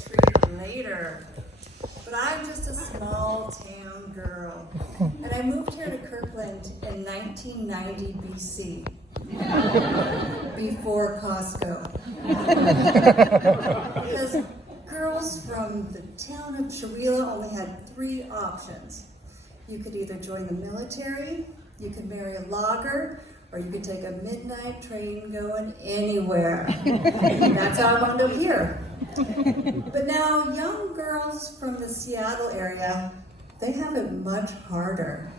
treat later. But I'm just a small town girl. And I moved here to Kirkland in 1990 BC. Before Costco. Because girls from the town of Shawila only had 3 options. You could either join the military, you could marry a logger, or you could take a midnight train going anywhere. That's how I wound up here. But now young girls from the Seattle area, they have it much harder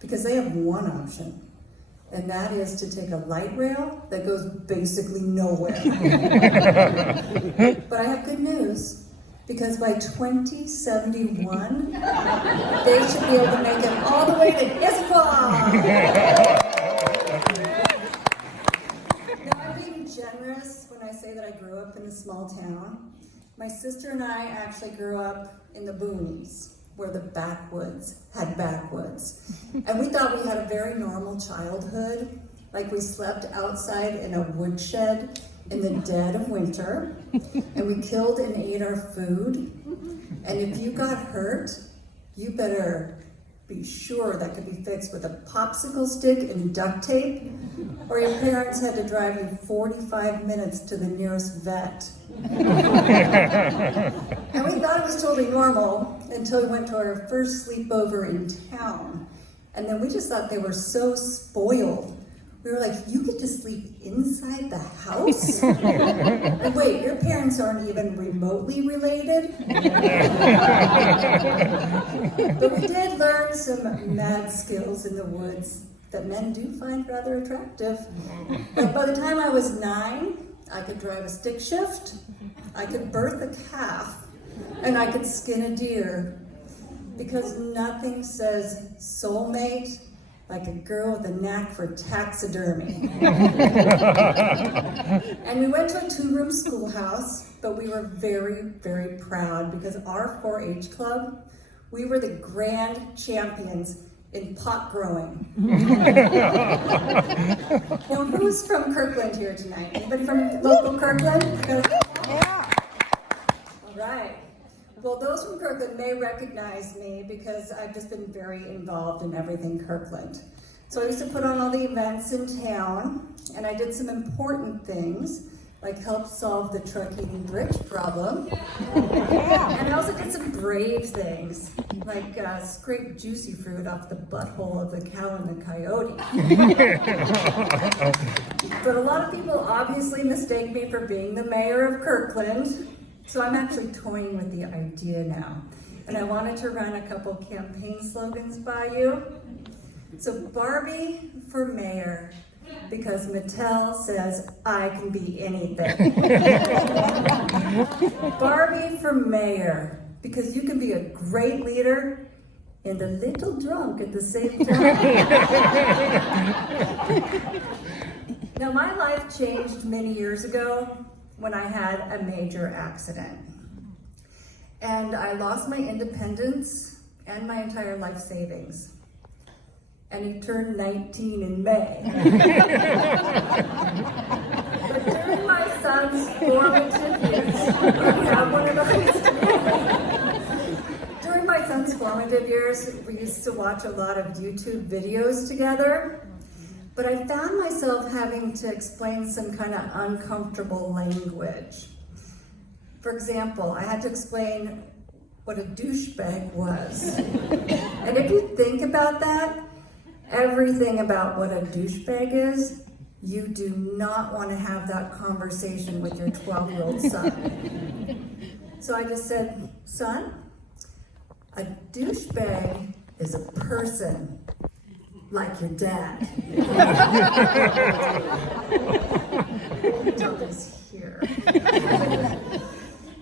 because they have one option. And that is to take a light rail that goes basically nowhere. But I have good news, because by 2071, they should be able to make it all the way to Issaquah. Now, I'm being generous when I say that I grew up in a small town. My sister and I actually grew up in the boonies, where the backwoods had backwoods. And we thought we had a very normal childhood, like we slept outside in a woodshed in the dead of winter, and we killed and ate our food. And if you got hurt, you better be sure that could be fixed with a popsicle stick and duct tape, or your parents had to drive you 45 minutes to the nearest vet. And we thought it was totally normal until we went to our first sleepover in town. And then we just thought they were so spoiled. We were like, you get to sleep inside the house? And wait, your parents aren't even remotely related? But we did learn some mad skills in the woods that men do find rather attractive. But by the time I was 9, I could drive a stick shift, I could birth a calf, and I could skin a deer. Because nothing says soulmate like a girl with a knack for taxidermy. And we went to a 2-room schoolhouse, but we were very, very proud because our 4-H club, we were the grand champions in pot growing. Now, who's from Kirkland here tonight? Anybody from local Kirkland? Yeah. All right. Well, those from Kirkland may recognize me because I've just been very involved in everything Kirkland. So I used to put on all the events in town, and I did some important things, like help solve the truck eating bridge problem. And I also did some brave things, like scrape juicy fruit off the butthole of the cow and the coyote. But a lot of people obviously mistake me for being the mayor of Kirkland. So I'm actually toying with the idea now. And I wanted to run a couple campaign slogans by you. So Barbie for mayor, because Mattel says I can be anything. Barbie for mayor, because you can be a great leader and a little drunk at the same time. Now, my life changed many years ago when I had a major accident. And I lost my independence and my entire life savings. And he turned 19 in May. But during my son's formative years, we have one of those. During my son's formative years, we used to watch a lot of YouTube videos together. But I found myself having to explain some kind of uncomfortable language. For example, I had to explain what a douchebag was. And if you think about that, everything about what a douchebag is, you do not want to have that conversation with your 12-year-old son. So I just said, son, a douchebag is a person like your dad. Tell this here.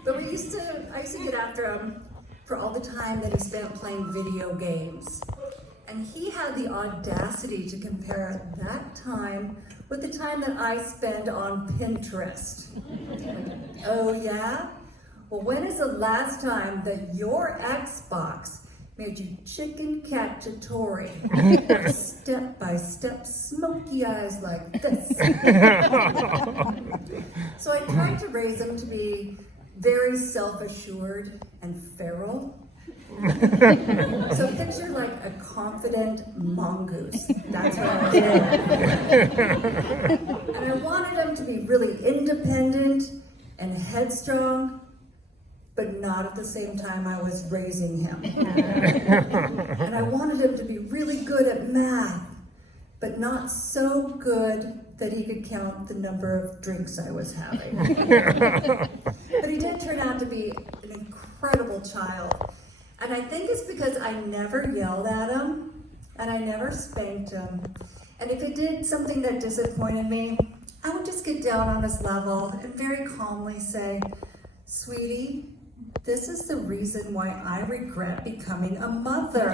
But I used to get after him for all the time that he spent playing video games. And he had the audacity to compare that time with the time that I spend on Pinterest. Oh yeah? Well, when is the last time that your Xbox made you chicken cacciatore, step-by-step smoky eyes like this? So I tried to raise him to be very self-assured and feral. So picture like a confident mongoose. That's what I was doing. And I wanted him to be really independent and headstrong, but not at the same time I was raising him. And I wanted him to be really good at math, but not so good that he could count the number of drinks I was having. But he did turn out to be an incredible child. And I think it's because I never yelled at him, and I never spanked him. And if he did something that disappointed me, I would just get down on his level and very calmly say, "Sweetie, this is the reason why I regret becoming a mother."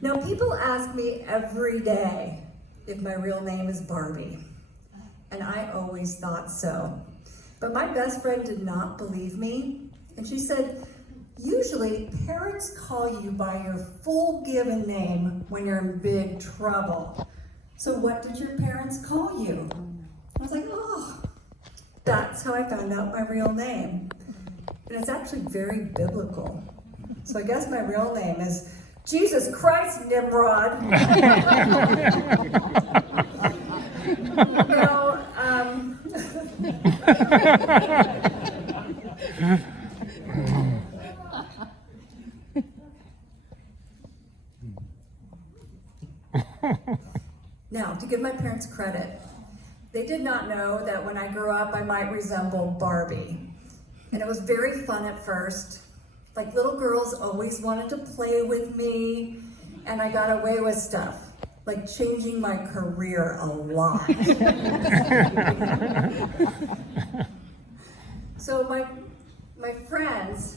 Now, people ask me every day if my real name is Barbie, and I always thought so. But my best friend did not believe me, and she said, "Usually parents call you by your full given name when you're in big trouble. So what did your parents call you?" I was like, "Oh, that's how I found out my real name." And it's actually very biblical. So I guess my real name is Jesus Christ, Nimrod. Now, now, to give my parents credit, they did not know that when I grew up I might resemble Barbie. And it was very fun at first. Like, little girls always wanted to play with me, and I got away with stuff, like changing my career a lot. So my friends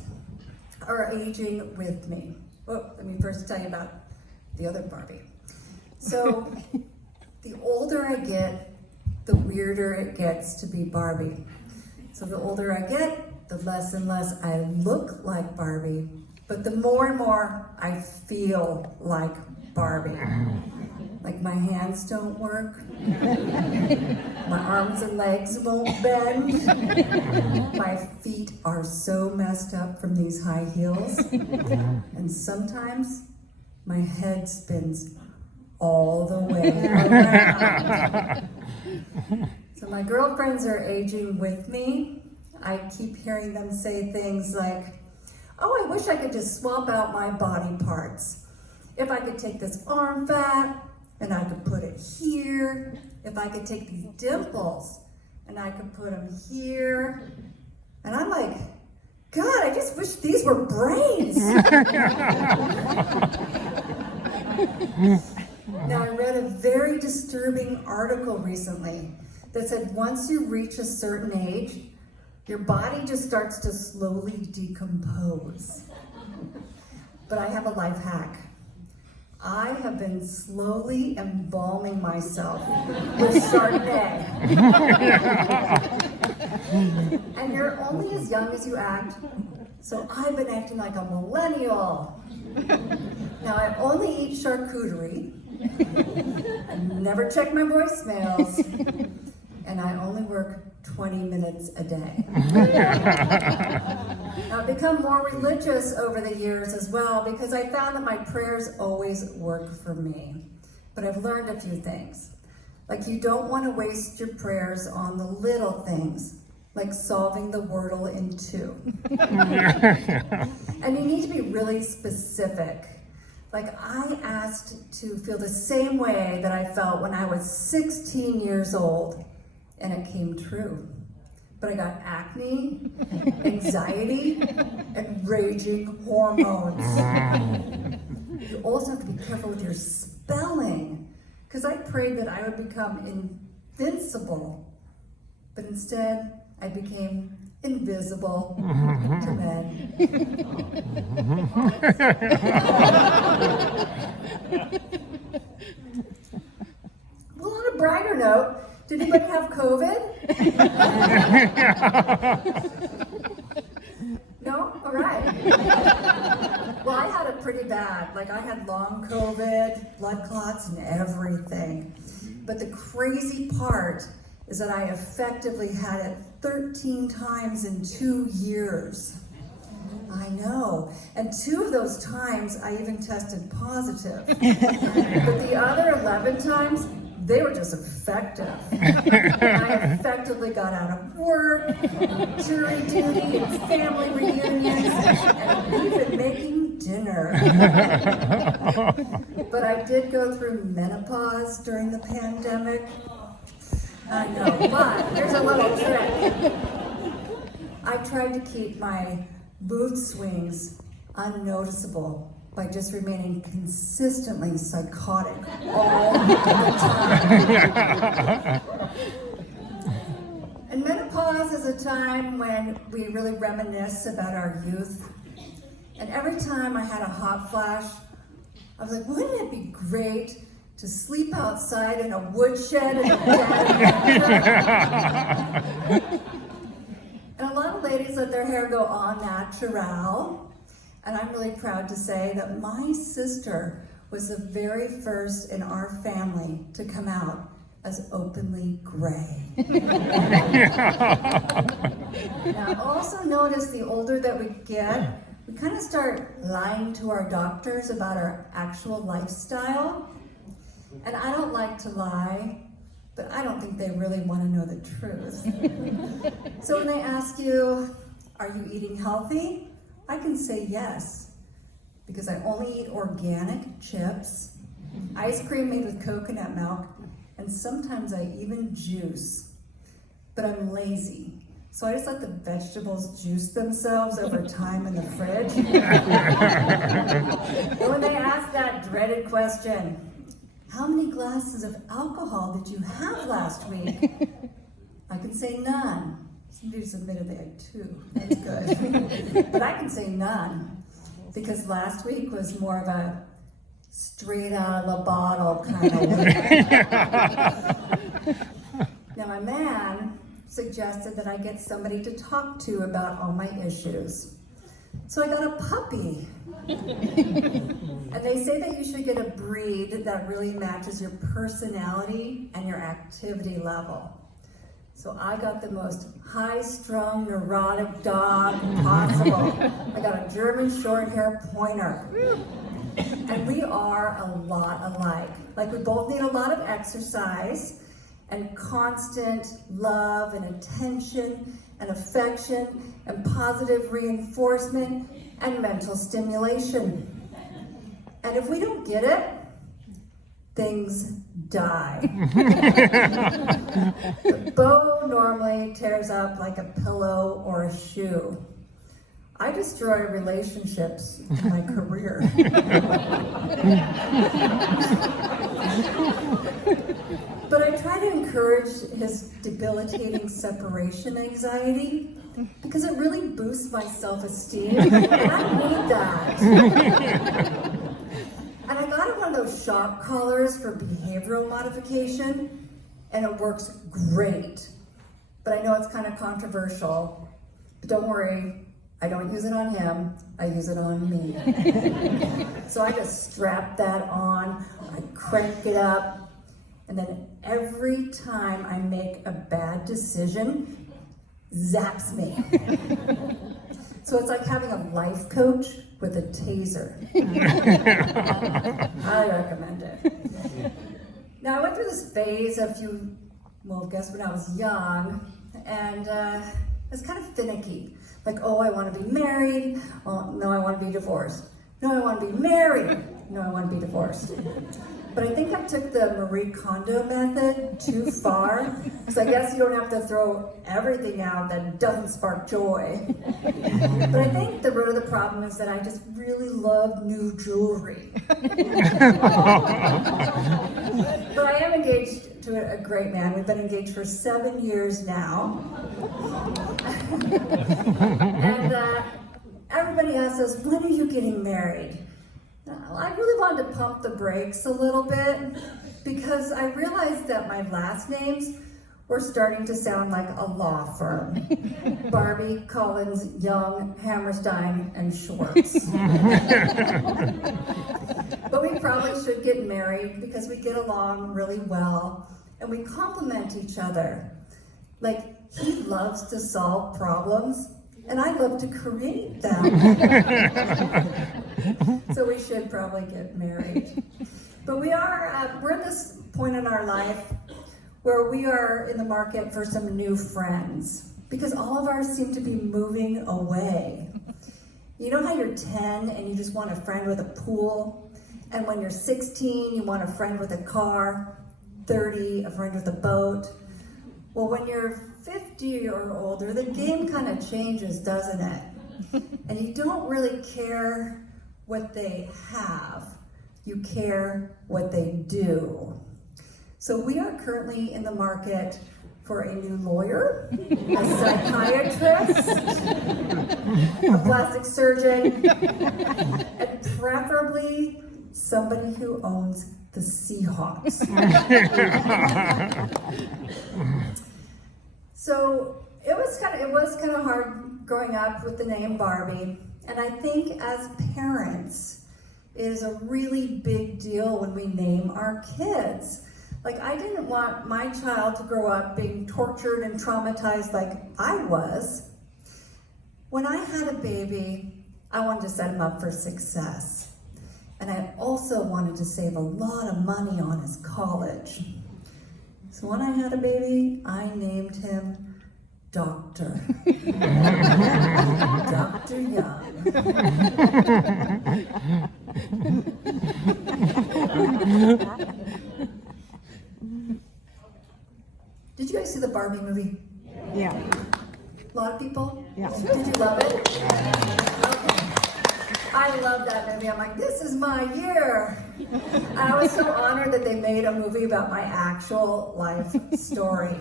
are aging with me. Well, let me first tell you about the other Barbie. So the older I get, the weirder it gets to be Barbie. So the older I get, the less and less I look like Barbie, but the more and more I feel like Barbie. Like, my hands don't work, my arms and legs won't bend, my feet are so messed up from these high heels, and sometimes my head spins all the way around. So my girlfriends are aging with me. I keep hearing them say things like, "Oh, I wish I could just swap out my body parts. If I could take this arm fat and I could put it here. If I could take these dimples and I could put them here." And I'm like, "God, I just wish these were brains." Now, I read a very disturbing article recently that said once you reach a certain age, your body just starts to slowly decompose. But I have a life hack. I have been slowly embalming myself with Chardonnay. And you're only as young as you act, so I've been acting like a millennial. Now, I only eat charcuterie, I never check my voicemails, and I only work 20 minutes a day. Now, I've become more religious over the years as well, because I found that my prayers always work for me. But I've learned a few things. Like, you don't want to waste your prayers on the little things, like solving the Wordle in 2. And you need to be really specific. Like, I asked to feel the same way that I felt when I was 16 years old, and it came true. But I got acne, anxiety, and raging hormones. You also have to be careful with your spelling, because I prayed that I would become invincible, but instead I became invisible to men. Well, on a brighter note, did anybody have COVID? No? All right. Well, I had it pretty bad. Like, I had long COVID, blood clots, and everything. But the crazy part is that I effectively had it 13 times in 2 years. I know. And 2 of those times I even tested positive. But the other 11 times, they were just effective. I effectively got out of work, jury duty, and family reunions, and even making dinner. But I did go through menopause during the pandemic. I know, but here's a little trick. I tried to keep my mood swings unnoticeable by just remaining consistently psychotic all the time. And menopause is a time when we really reminisce about our youth. And every time I had a hot flash, I was like, wouldn't it be great to sleep outside in a woodshed in a And a lot of ladies let their hair go au natural. And I'm really proud to say that my sister was the very first in our family to come out as openly gray. Now, also notice the older that we get, we kind of start lying to our doctors about our actual lifestyle. And I don't like to lie, but I don't think they really want to know the truth. So when they ask you, are you eating healthy? I can say yes, because I only eat organic chips, ice cream made with coconut milk, and sometimes I even juice. But I'm lazy, so I just let the vegetables juice themselves over time in the fridge. And when they ask that dreaded question, how many glasses of alcohol did you have last week? I can say none. Somebody just admitted they had 2. That's good. But I can say none, because last week was more of a straight out of the bottle kind of week. Now my man suggested that I get somebody to talk to about all my issues. So I got a puppy. And they say that you should get a breed that really matches your personality and your activity level. So I got the most high-strung, neurotic dog possible. I got a German shorthair pointer. And we are a lot alike. Like, we both need a lot of exercise and constant love and attention and affection and positive reinforcement and mental stimulation. And if we don't get it, things die. The bow normally tears up like a pillow or a shoe. I destroy relationships in my career. But I try to encourage his debilitating separation anxiety because it really boosts my self-esteem. And I need that. And I got him one of those shock collars for behavioral modification, and it works great. But I know it's kind of controversial, but don't worry, I don't use it on him, I use it on me. So I just strap that on, I crank it up, and then every time I make a bad decision, zaps me. So it's like having a life coach with a taser. I recommend it. Now I went through this phase I guess when I was young, and it's kind of finicky. Like, oh, I want to be married. Oh, no, I want to be divorced. No, I want to be married. No, I want to be divorced. But I think I took the Marie Kondo method too far, because I guess you don't have to throw everything out that doesn't spark joy. But I think the root of the problem is that I just really love new jewelry. But I am engaged to a great man. We've been engaged for 7 years now. And everybody asks us, when are you getting married? I really wanted to pump the brakes a little bit because I realized that my last names were starting to sound like a law firm. Barbie, Collins, Young, Hammerstein, and Schwartz. But we probably should get married because we get along really well and we complement each other. Like, he loves to solve problems, and I love to create them. So we should probably get married. But we're in this point in our life where we are in the market for some new friends, because all of ours seem to be moving away. You know how you're 10 and you just want a friend with a pool? And when you're 16, you want a friend with a car, 30, a friend with a boat. Well, when you're 50 or older, the game kind of changes, doesn't it? And you don't really care what they have. You care what they do. So we are currently in the market for a new lawyer, a psychiatrist, a plastic surgeon, and preferably somebody who owns the Seahawks. So it was kind of hard growing up with the name Barbie, and I think as parents, it is a really big deal when we name our kids. Like, I didn't want my child to grow up being tortured and traumatized like I was. When I had a baby, I wanted to set him up for success. And I also wanted to save a lot of money on his college. So when I had a baby, I named him Dr. Dr. Young. Did you guys see the Barbie movie? Yeah. A lot of people? Yeah. Did you love it? Okay. I love that movie. I'm like, this is my year. I was so honored that they made a movie about my actual life story.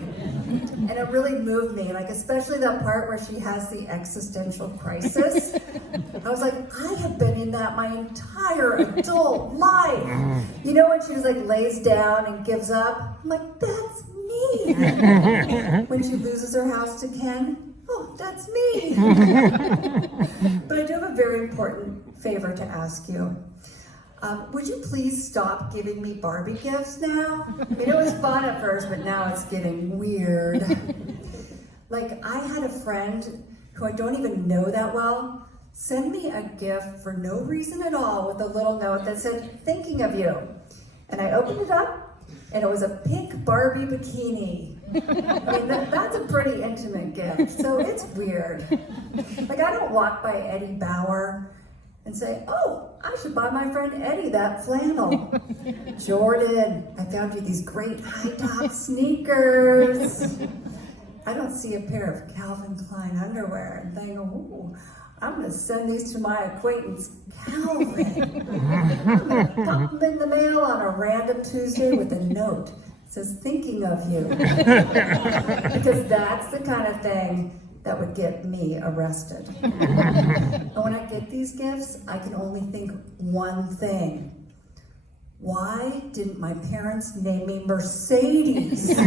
And it really moved me, like especially that part where she has the existential crisis. I was like, I have been in that my entire adult life. You know, when she just like lays down and gives up? I'm like, that's me. When she loses her house to Ken, oh, that's me. But I do have a very important favor to ask you. Would you please stop giving me Barbie gifts now? I mean, it was fun at first, but now it's getting weird. Like, I had a friend who I don't even know that well send me a gift for no reason at all with a little note that said, thinking of you. And I opened it up, and it was a pink Barbie bikini. I mean, that's a pretty intimate gift, so it's weird. Like, I don't walk by Eddie Bauer and say, oh, I should buy my friend Eddie that flannel. Jordan, I found you these great high-top sneakers. I don't see a pair of Calvin Klein underwear and think, ooh, I'm gonna send these to my acquaintance, Calvin. I'm gonna pop them in the mail on a random Tuesday with a note. It says, thinking of you. Because that's the kind of thing that would get me arrested. And when I get these gifts, I can only think one thing. Why didn't my parents name me Mercedes? So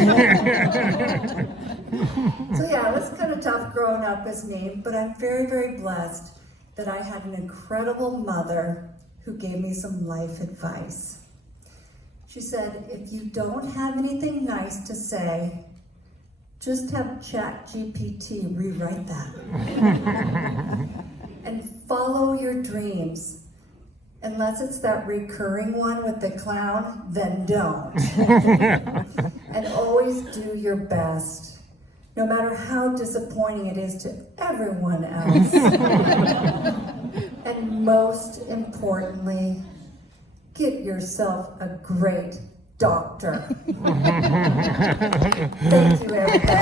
yeah, it was kind of tough growing up as me, but I'm very, very blessed that I had an incredible mother who gave me some life advice. She said, if you don't have anything nice to say, just have ChatGPT rewrite that. And follow your dreams. Unless it's that recurring one with the clown, then don't. And always do your best, no matter how disappointing it is to everyone else. And most importantly, get yourself a great doctor. Thank you, everybody.